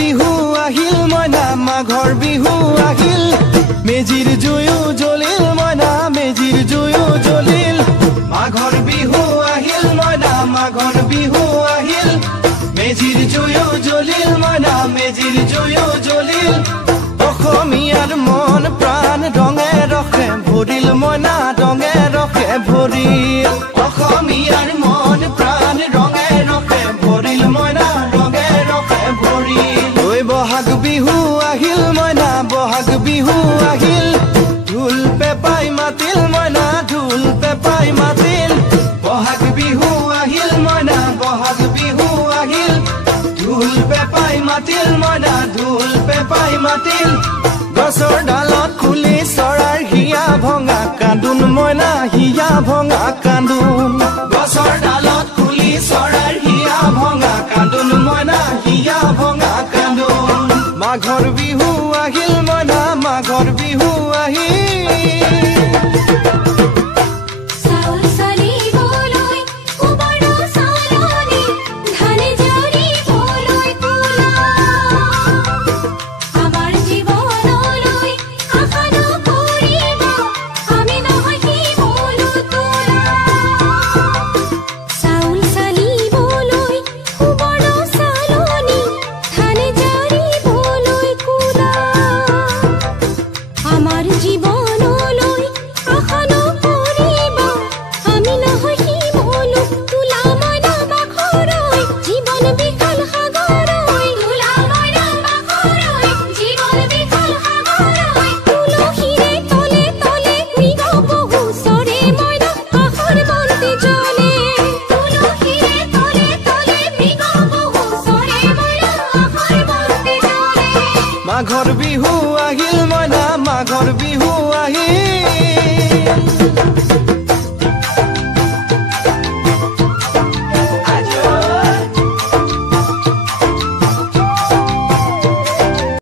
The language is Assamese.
বিহু আহিল মইনা মাঘৰ বিহু আহিল মেজিৰ জুয়ো জ্বলিল মইনা মেজিৰ জুয়ো জ্বলিল মাঘৰ বিহু আহিল মইনা মাঘৰ বিহু আহিল মেজিৰ জুয়ো জ্বলিল মইনা মেজিৰ জুয়ো জ্বলিল অসমীয়াৰ মন প্ৰাণ ৰঙে ৰখে ভৰিল মইনা ৰঙে ৰখে ভৰিল অসমীয়াৰ মন প্ৰাণ ৰঙে ৰখে ভৰিল মইনা ৰঙে ৰখে ভৰিল ঐ বহাগ বিহু আহিল মইনা বহাগ বিহু আহিল ঢোল পেপাই মাতিল মইনা ঢোল পেপাই মাতিল বহাগ বিহু আহিল মইনা বহাগ বিহু আহিল ঢোল পেপাই মাতিল মইনা ঢোল পেপাই মাতিল গছৰ ডালত খুলি চৰাৰ হিয়া ভঙা কান্দোন মইনা হিয়া ভঙা কান্দোন গছৰ ডালত খুলি চৰাৰ হিয়া ভঙা কান্দোন মইনা হিয়া ভঙা কান্দোন মাঘৰ বিহু আহিল মইনা মাঘৰ বিহু আহিল মাঘৰ বিহু আহিল মইনা মাঘৰ বিহু আহিল